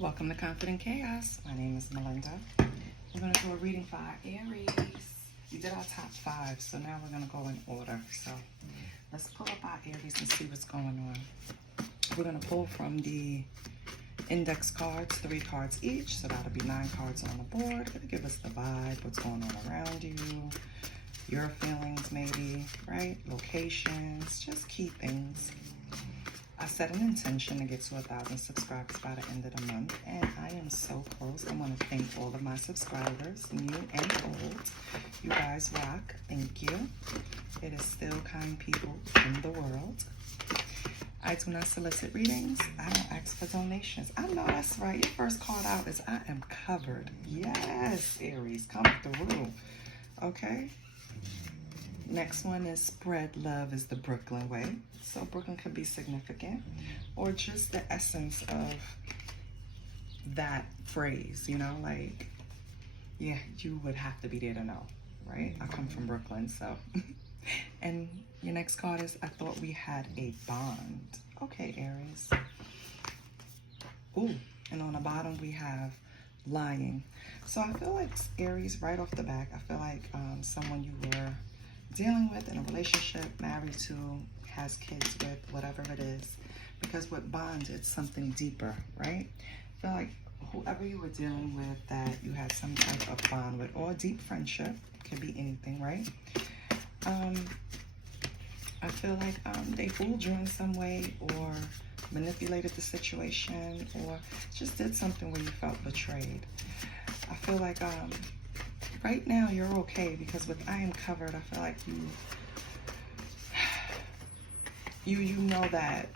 Welcome to Confident Chaos. My name is Melinda. We're going to do a reading for our Aries. We did our top 5, so now we're going to go in order. So let's pull up our Aries and see what's going on. We're going to pull from the index cards, 3 cards each, so that'll be 9 cards on the board. It'll give us the vibe, what's going on around you, your feelings maybe, right? Locations, just key things. I set an intention to get to 1,000 subscribers by the end of the month, and I am so close. I want to thank all of my subscribers, new and old. You guys rock. Thank you. It is still kind people in the world. I do not solicit readings. I don't ask for donations. I know that's right. Your first card out is I am covered. Yes, Aries, come through. Okay. Next one is spread love is the Brooklyn way. So Brooklyn could be significant, or just the essence of that phrase, you know, like, yeah, you would have to be there to know, right? I come from Brooklyn, so. And your next card is I thought we had a bond. Okay, Aries. Ooh, and on the bottom we have lying. So I feel like Aries, right off the back, I feel like someone you were dealing with in a relationship, married to, has kids with, whatever it is. Because with bond, it's something deeper, right? I feel like whoever you were dealing with that you had some type of bond with, or deep friendship, could be anything, right? I feel like they fooled you in some way, or manipulated the situation, or just did something where you felt betrayed. I feel like right now you're okay, because with I am covered, I feel like you know that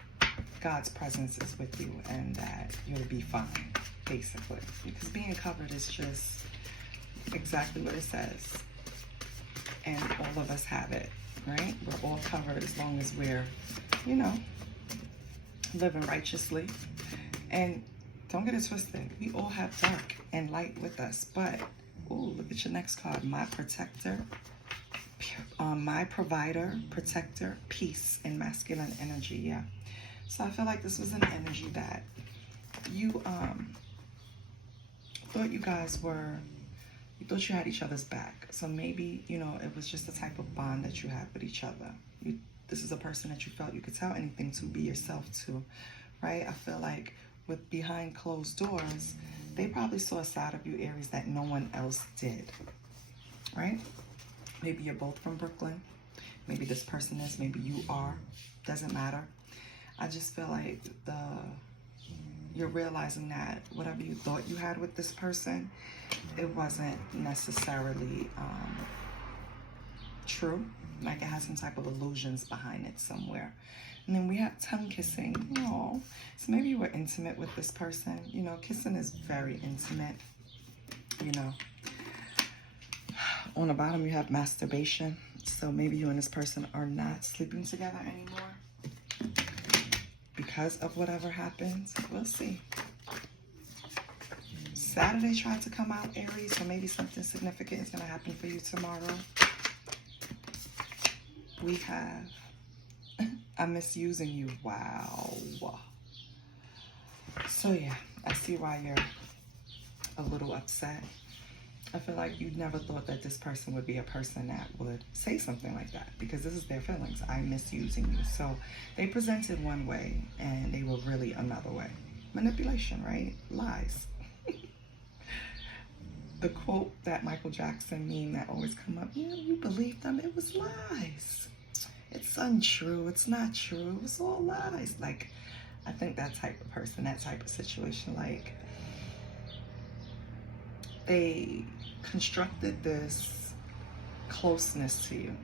God's presence is with you and that you'll be fine, basically. Because being covered is just exactly what it says. And all of us have it, right? We're all covered as long as we're, you know, living righteously. And don't get it twisted. We all have dark and light with us. But, ooh, look at your next card. My protector. My provider, protector, peace, and masculine energy. Yeah. So I feel like this was an energy that you thought you guys were, you thought you had each other's back. So maybe, you know, it was just the type of bond that you had with each other. This is a person that you felt you could tell anything to, be yourself to, right? I feel like with behind closed doors, they probably saw a side of you, Aries, that no one else did, right? Maybe you're both from Brooklyn. Maybe this person is. Maybe you are. Doesn't matter. I just feel like you're realizing that whatever you thought you had with this person, it wasn't necessarily true. Like it has some type of illusions behind it somewhere. And then we have tongue kissing. Oh, so maybe you were intimate with this person. You know, kissing is very intimate, you know. On the bottom, you have masturbation. So maybe you and this person are not sleeping together anymore because of whatever happens. We'll see. Saturday tried to come out, Aries, so maybe something significant is going to happen for you tomorrow. We have, I'm misusing you. Wow. So yeah, I see why you're a little upset. I feel like you never thought that this person would be a person that would say something like that, because this is their feelings. I'm misusing you. So they presented one way and they were really another way. Manipulation, right? Lies. The quote that Michael Jackson meme that always come up, yeah, you believe them, it was lies. It's untrue, it's not true, it's all lies. Like, I think that type of person, that type of situation, like, they constructed this closeness to you,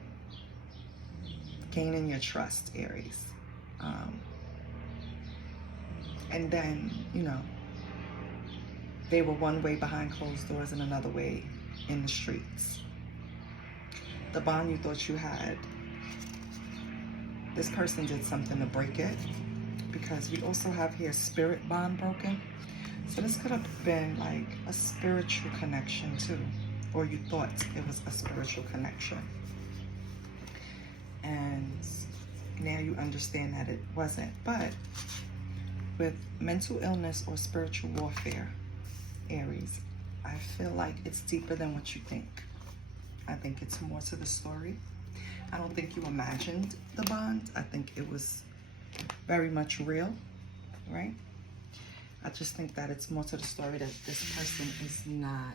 gaining your trust, Aries. And then, you know, they were one way behind closed doors and another way in the streets. The bond you thought you had, this person did something to break it, because we also have here spirit bond broken. So this could have been like a spiritual connection too, or you thought it was a spiritual connection. And now you understand that it wasn't. But with mental illness or spiritual warfare, Aries, I feel like it's deeper than what you think. I think it's more to the story. I don't think you imagined the bond. I think it was very much real, right? I just think that it's more to the story that this person is not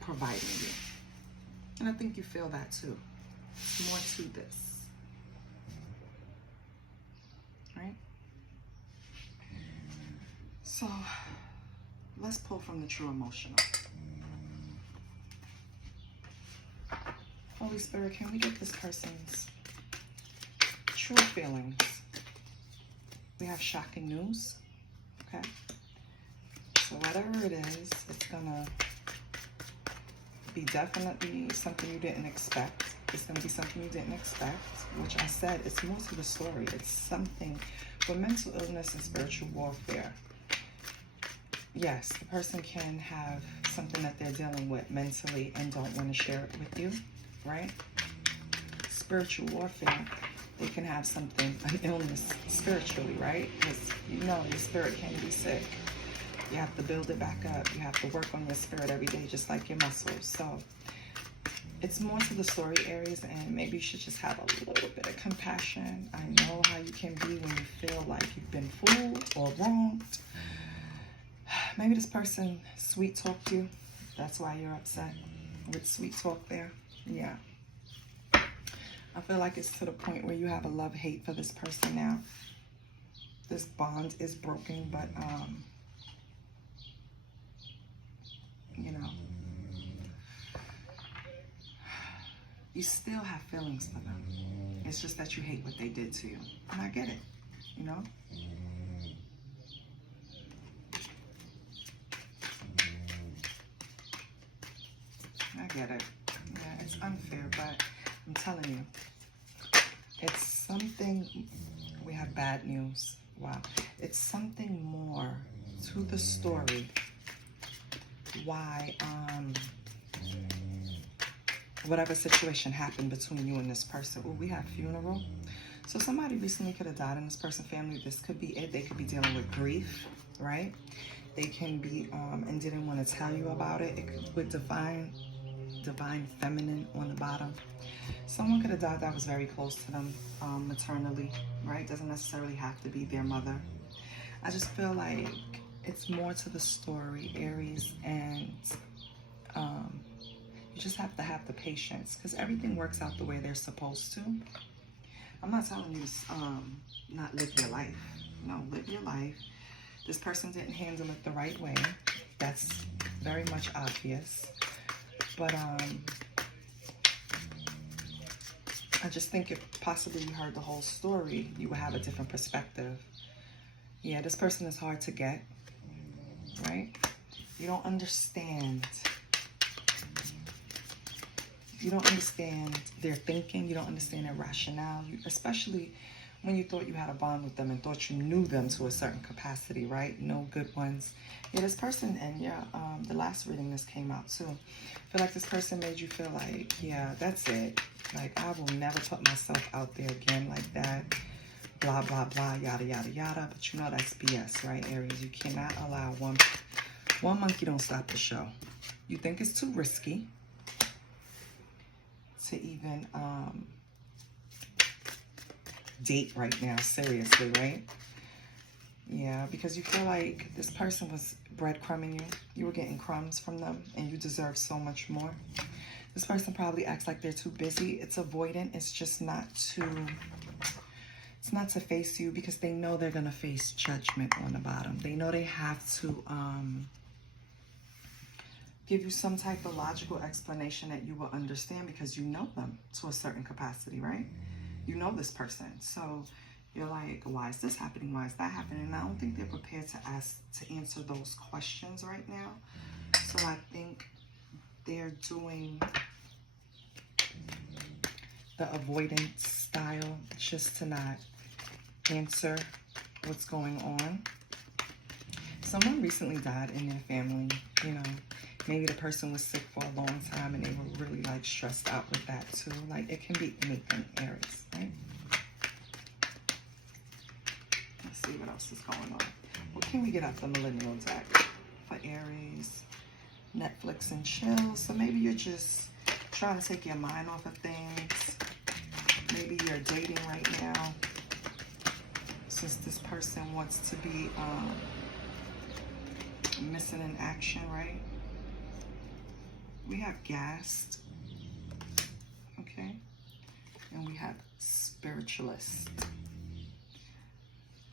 providing you. And I think you feel that too. It's more to this, right? So let's pull from the true emotional. Holy Spirit, can we get this person's true feelings? We have shocking news, okay? So whatever it is, it's gonna be definitely something you didn't expect. It's gonna be something you didn't expect, which I said, it's more to the story. It's something for mental illness and spiritual warfare. Yes, the person can have something that they're dealing with mentally and don't want to share it with you, right? Spiritual warfare, they can have something, an illness spiritually, right? Because you know your spirit can be sick. You have to build it back up. You have to work on your spirit every day, just like your muscles. So it's more to the story, Aries, and maybe you should just have a little bit of compassion. I know how you can be when you feel like you've been fooled or wronged. Maybe this person sweet talked you. That's why you're upset with sweet talk there. Yeah. I feel like it's to the point where you have a love-hate for this person now. This bond is broken, but you know, you still have feelings for them. It's just that you hate what they did to you. And I get it, you know? I get it. Yeah, it's unfair, but I'm telling you, it's something. We have bad news. Wow. It's something more to the story why whatever situation happened between you and this person. Oh, we have funeral. So somebody recently could have died in this person's family. This could be it. They could be dealing with grief, right? They can be and didn't want to tell you about it. It could, with divine feminine on the bottom. Someone could have died that was very close to them maternally, right? Doesn't necessarily have to be their mother. I just feel like it's more to the story, Aries, and you just have to have the patience because everything works out the way they're supposed to. I'm not telling you not live your life. No, live your life. This person didn't handle it the right way. That's very much obvious. But I just think if possibly you heard the whole story, you would have a different perspective. Yeah, this person is hard to get, right? You don't understand. You don't understand their thinking. You don't understand their rationale, especially when you thought you had a bond with them and thought you knew them to a certain capacity, right? No good ones. Yeah, this person, and yeah, the last reading this came out too. I feel like this person made you feel like, yeah, that's it. Like, I will never put myself out there again like that. Blah, blah, blah, yada, yada, yada. But you know that's BS, right, Aries? You cannot allow one monkey don't stop the show. You think it's too risky to even date right now, seriously, right? Yeah, because you feel like this person was breadcrumbing you. You were getting crumbs from them, and you deserve so much more. This person probably acts like they're too busy. It's avoidant. It's just not to... It's not to face you because they know they're going to face judgment on the bottom. They know they have to give you some type of logical explanation that you will understand because you know them to a certain capacity, right? You know this person. So you're like, why is this happening? Why is that happening? And I don't think they're prepared to answer those questions right now. So I think they're doing the avoidance style just to not answer what's going on. Someone recently died in their family, you know. Maybe the person was sick for a long time and they were really like stressed out with that too. Like it can be anything, Aries, right? Let's see see what else is going on. What can we get out the millennial deck for Aries? Netflix and chill. So maybe you're just trying to take your mind off of things. Maybe you're dating right now, since this person wants to be missing in action, right? We have gassed, okay? And we have spiritualist,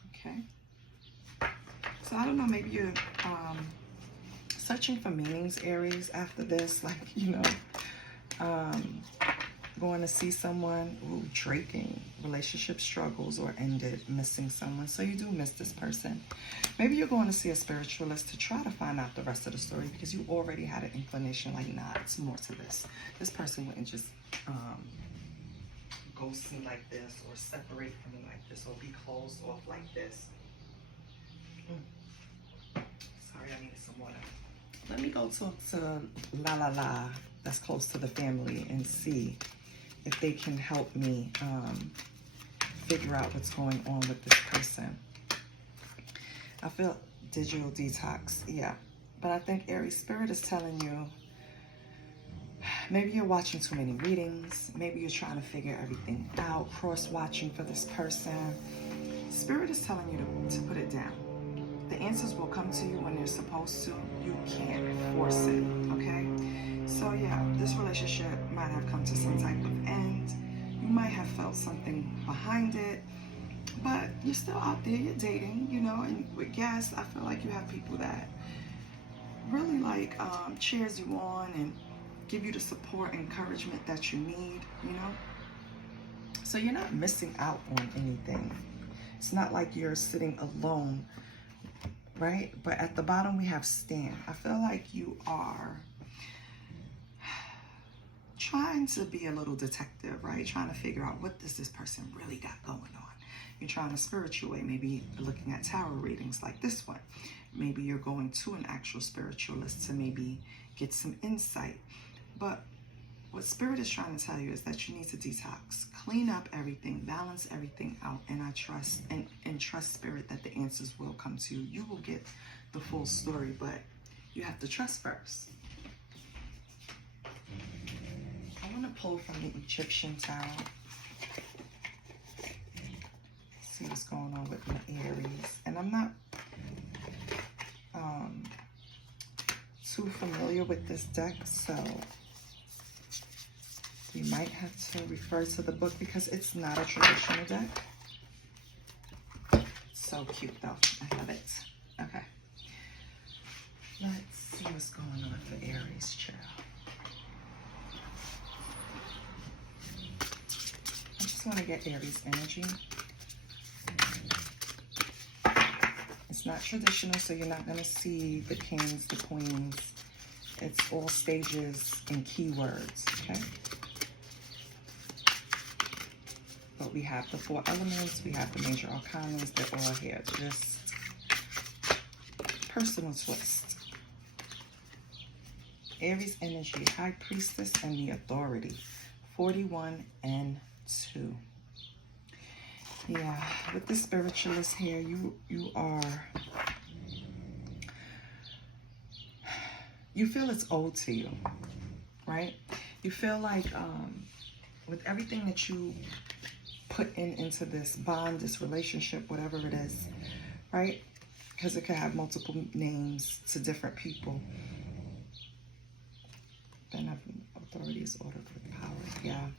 okay? So I don't know, maybe you're searching for meanings, Aries, after this, like, you know, going to see someone who draking, relationship struggles or ended, missing someone. So you do miss this person. Maybe you're going to see a spiritualist to try to find out the rest of the story, because you already had an inclination like, nah, it's more to this. This person wouldn't just ghost me like this, or separate from me like this, or be closed off like this. Sorry, I needed some water. Let me go talk to La, that's close to the family, and see if they can help me figure out what's going on with this person. I feel digital detox, yeah. But I think Aries Spirit is telling you, maybe you're watching too many readings. Maybe you're trying to figure everything out, cross-watching for this person. Spirit is telling you to put it down. The answers will come to you when they're supposed to. You can't force it, okay? So yeah, this relationship might have come to some type of end. You might have felt something behind it, but you're still out there, you're dating, you know, and with gas, I feel like you have people that really like cheers you on and give you the support, encouragement that you need, you know? So you're not missing out on anything. It's not like you're sitting alone, right? But at the bottom we have stand. I feel like you are trying to be a little detective, right? Trying to figure out, what does this person really got going on? You're trying to spirituate, maybe looking at tarot readings like this one. Maybe you're going to an actual spiritualist to maybe get some insight. But what Spirit is trying to tell you is that you need to detox, clean up everything, balance everything out, and I trust and trust Spirit that the answers will come to you. You will get the full story, but you have to trust first. I want to pull from the Egyptian Tarot. See what's going on with my Aries. And I'm not too familiar with this deck, so we might have to refer to the book because it's not a traditional deck. So cute though. I love it. Okay. Let's see what's going on for Aries, child. I just want to get Aries energy. It's not traditional, so you're not going to see the kings, the queens. It's all stages and keywords, okay? But we have the 4 elements, we have the major arcanas, they're all here. Just personal twist. Aries energy, High Priestess and the Authority. 41 and 2. Yeah, with the spiritualist here, you feel it's owed to you, right? You feel like with everything that you put into this bond, this relationship, whatever it is, right? Because it could have multiple names to different people. Then authority is ordered with power. Yeah,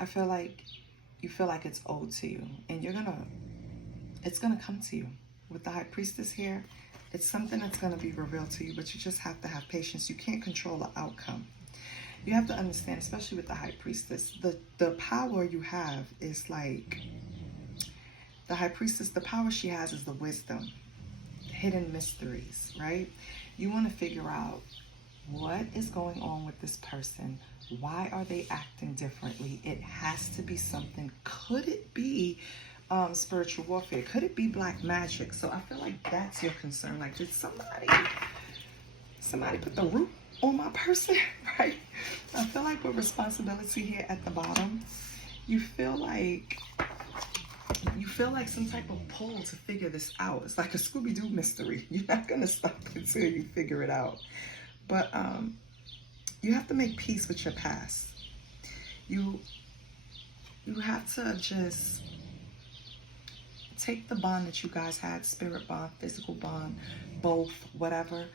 I feel like you feel like it's owed to you, and it's gonna come to you. With the High Priestess here, it's something that's gonna be revealed to you, but you just have to have patience. You can't control the outcome. You have to understand, especially with the High Priestess, the power you have is like, the High Priestess, the power she has is the wisdom, hidden mysteries, right? You wanna figure out what is going on with this person. Why are they acting differently? It has to be something. Could it be spiritual warfare? Could it be black magic? So I feel like that's your concern. Like, did somebody put the root on my person, right? I feel like with responsibility here at the bottom, you feel like you feel like some type of pull to figure this out. It's like a Scooby-Doo mystery. You're not going to stop until you figure it out. But you have to make peace with your past. You have to just take the bond that you guys had, spirit bond, physical bond, both, whatever.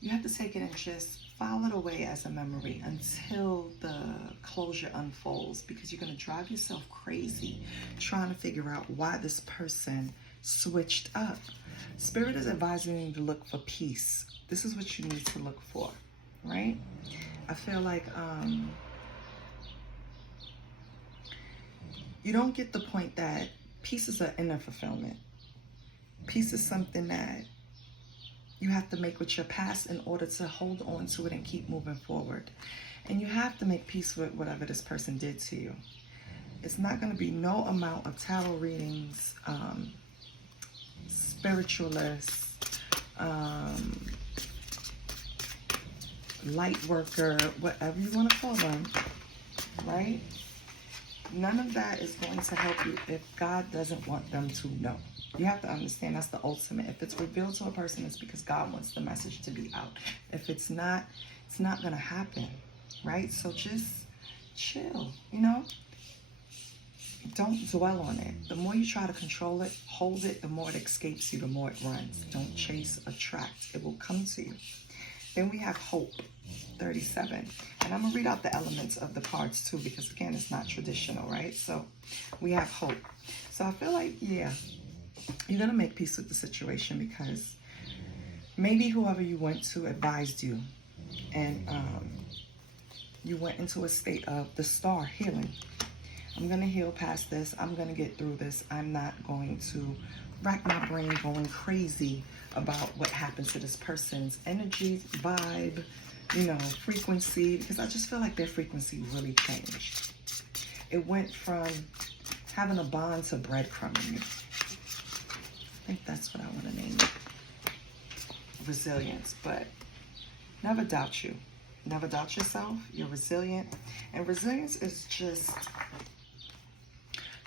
You have to take it and just file it away as a memory until the closure unfolds, because you're going to drive yourself crazy trying to figure out why this person switched up. Spirit is advising you to look for peace. This is what you need to look for, right? I feel like you don't get the point that peace is an inner fulfillment. Peace is something that you have to make with your past in order to hold on to it and keep moving forward. And you have to make peace with whatever this person did to you. It's not going to be no amount of tarot readings, spiritualists, light worker, whatever you want to call them, right? None of that is going to help you if God doesn't want them to know. You have to understand that's the ultimate. If it's revealed to a person, it's because God wants the message to be out. If it's not going to happen, right? So just chill, you know? Don't dwell on it. The more you try to control it, hold it, the more it escapes you, the more it runs. Don't chase, attract. It will come to you. Then we have hope, 37. And I'm going to read out the elements of the cards too, because again, it's not traditional, right? So we have hope. So I feel like, yeah, you're going to make peace with the situation, because maybe whoever you went to advised you, and you went into a state of the star healing. I'm going to heal past this. I'm going to get through this. I'm not going to rack my brain going crazy about what happened to this person's energy, vibe, you know, frequency, because I just feel like their frequency really changed. It went from having a bond to breadcrumbing. I think that's what I want to name it. Resilience. But never doubt you. Never doubt yourself. You're resilient. And resilience is just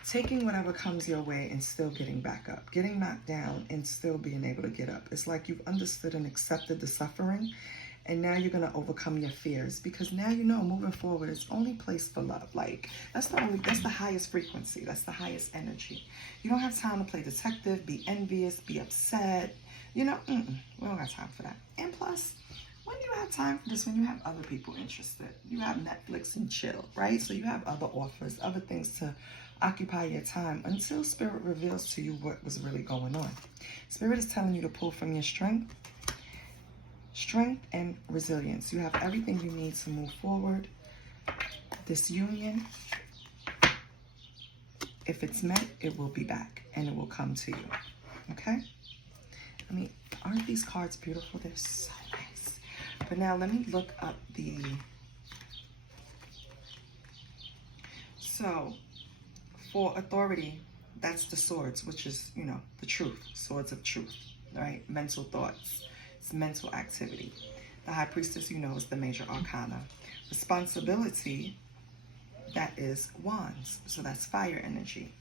taking whatever comes your way and still getting back up. Getting knocked down and still being able to get up. It's like you've understood and accepted the suffering, and now you're going to overcome your fears, because now you know moving forward it's only place for love. Like that's the highest frequency. That's the highest energy. You don't have time to play detective, be envious, be upset. You know, we don't got time for that. And plus, when do you have time for this? When you have other people interested. You have Netflix and chill, right? So you have other offers, other things to occupy your time until Spirit reveals to you what was really going on. Spirit is telling you to pull from your strength and resilience. You have everything you need to move forward. This union, if it's meant, it will be back and it will come to you. Okay? I mean, aren't these cards beautiful? They're so nice. But now let me look up the... So, for authority, that's the swords, which is, you know, the truth. Swords of truth, right? Mental thoughts. It's mental activity. The High Priestess, you know, is the major arcana. Responsibility, that is wands. So that's fire energy.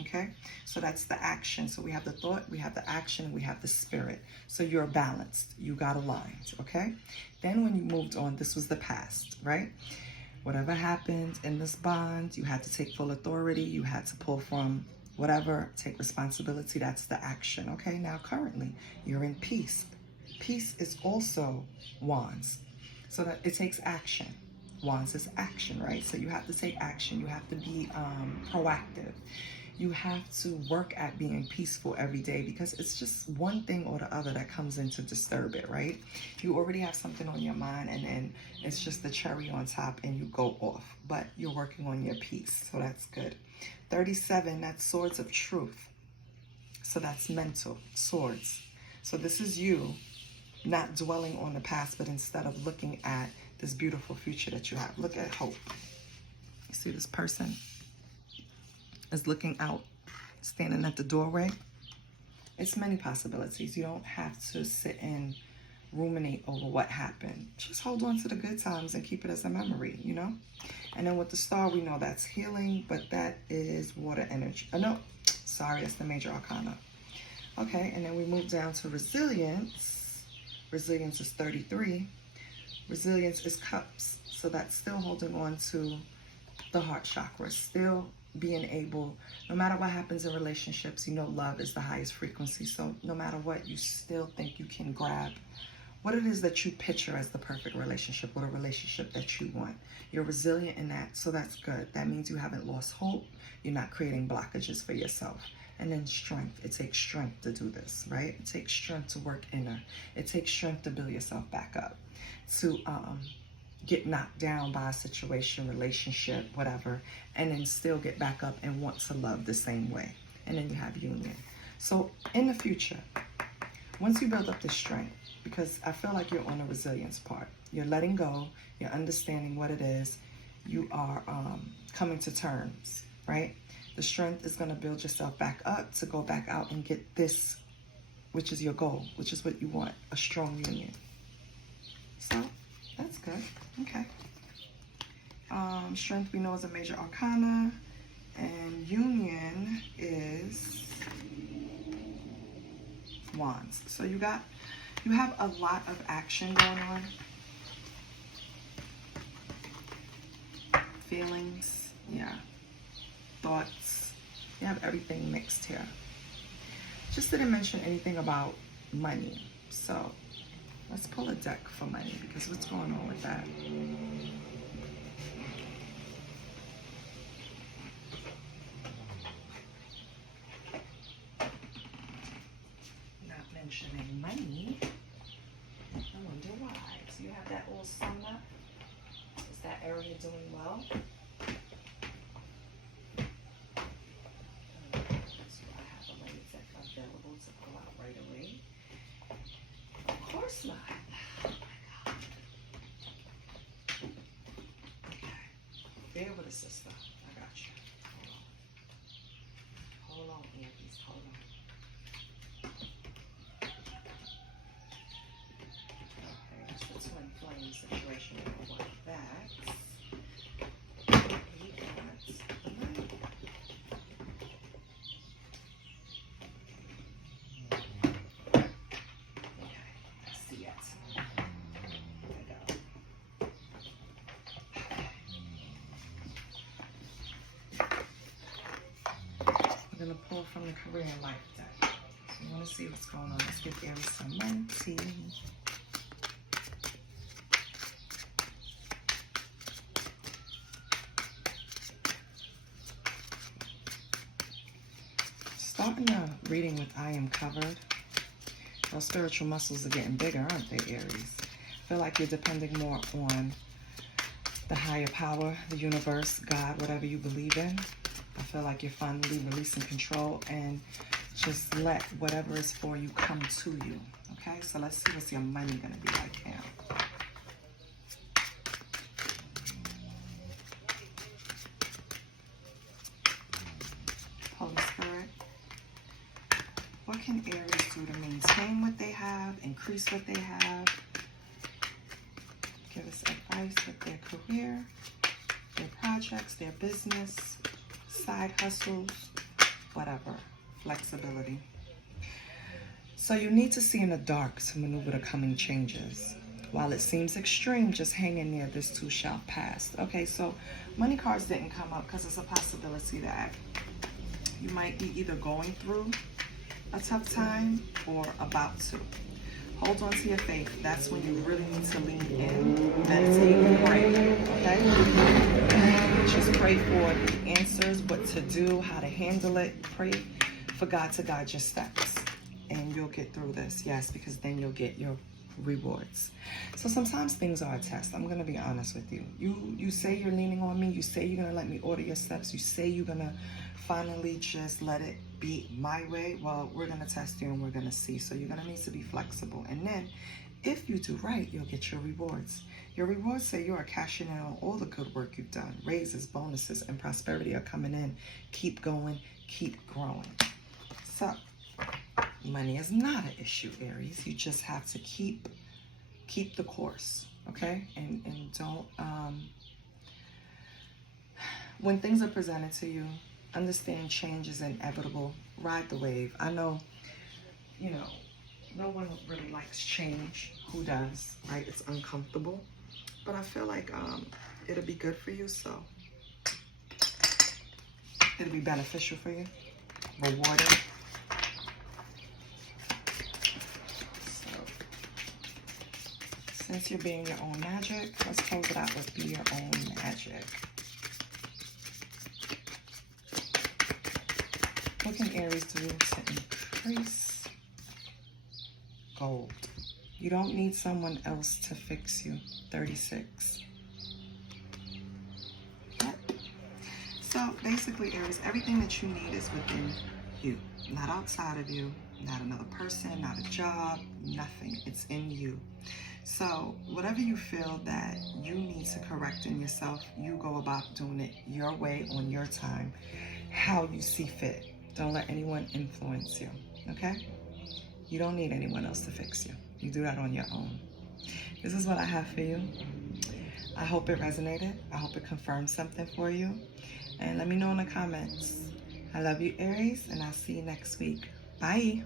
Okay? So that's the action. So we have the thought, we have the action, we have the spirit. So you're balanced. You got aligned. Okay? Then when you moved on, this was the past, right? Whatever happened in this bond, you had to take full authority. You had to pull from whatever, take responsibility. That's the action. Okay? Now currently, you're in peace. Peace is also wands. So that it takes action. Wands is action, right? So you have to take action. You have to be proactive. You have to work at being peaceful every day, because it's just one thing or the other that comes in to disturb it, right? You already have something on your mind, and then it's just the cherry on top and you go off. But you're working on your peace, so that's good. 37, that's swords of truth. So that's mental, swords. So this is you not dwelling on the past, but instead of looking at this beautiful future that you have. Look at hope. You see this person is looking out, standing at the doorway. It's many possibilities. You don't have to sit and ruminate over what happened. Just hold on to the good times and keep it as a memory, you know? And then with the star, we know that's healing, but that is water energy. No, Sorry, that's the major arcana. Okay, and then we move down to resilience. Resilience is 33. Resilience is cups. So that's still holding on to the heart chakra, still being able, no matter what happens in relationships, you know love is the highest frequency. So no matter what, you still think you can grab what it is that you picture as the perfect relationship, or a relationship that you want. You're resilient in that, so that's good. That means you haven't lost hope. You're not creating blockages for yourself. And then strength. It takes strength to do this, right? It takes strength to work inner. It takes strength to build yourself back up, to get knocked down by a situation, relationship, whatever, and then still get back up and want to love the same way. And then you have union. So in the future, once you build up this strength, because I feel like you're on the resilience part, you're letting go, you're understanding what it is, you are coming to terms, right? The strength is going to build yourself back up to go back out and get this, which is your goal, which is what you want, a strong union. So that's good. Okay. Strength we know is a major arcana, and union is wands. So you have a lot of action going on. Feelings, yeah. Thoughts. You have everything mixed here. Just didn't mention anything about money. So let's pull a deck for money, because what's going on with that? Not mentioning money. I wonder why. So you have that all summed up. Is that area doing well? So I have a lady deck available to pull out right away. Of course not. Oh my God. Okay. Bear with us, sister. I got you. Hold on, Aries. Hold on. Okay, that's the twin flame situation. We don't want that. We got the money. We're going to pull from the career and life deck. So you want to see what's going on. Let's give Aries some money. Starting the reading with I am covered. Those spiritual muscles are getting bigger, aren't they, Aries? I feel like you're depending more on the higher power, the universe, God, whatever you believe in. I feel like you're finally releasing control and just let whatever is for you come to you. Okay, so let's see what's your money going to be like now. Holy Spirit, what can Aries do to maintain what they have, increase what they have? Give us advice with their career, their projects, their business, side hustles, whatever. Flexibility. So you need to see in the dark to maneuver the coming changes. While it seems extreme, just hang in there. This too shall pass. Okay, so money cards didn't come up because it's a possibility that you might be either going through a tough time or about to. Hold on to your faith. That's when you really need to lean in, meditate, and pray. Okay? Just pray for the answers, what to do, how to handle it. Pray for God to guide your steps. And you'll get through this. Yes, because then you'll get your rewards. So sometimes things are a test. I'm going to be honest with you. You say you're leaning on me. You say you're going to let me order your steps. You say you're going to finally just let it be my way. Well, we're going to test you and we're going to see. So you're going to need to be flexible. And then if you do right, you'll get your rewards. Your rewards say you are cashing in on all the good work you've done. Raises, bonuses, and prosperity are coming in. Keep going. Keep growing. So money is not an issue, Aries. You just have to keep the course, okay? And don't, when things are presented to you, Understand change is inevitable. Ride the wave. I know, you know, no one really likes change. Who does, right? It's uncomfortable. But I feel like it'll be good for you, so it'll be beneficial for you, rewarding. So, since you're being your own magic, let's close it out with be your own magic. What can Aries do to increase gold? You don't need someone else to fix you. 36. Yep. So basically, Aries, everything that you need is within you. Not outside of you, not another person, not a job, nothing. It's in you. So whatever you feel that you need to correct in yourself, you go about doing it your way, on your time, how you see fit. Don't let anyone influence you, okay? You don't need anyone else to fix you. You do that on your own. This is what I have for you. I hope it resonated. I hope it confirmed something for you. And let me know in the comments. I love you, Aries, and I'll see you next week. Bye.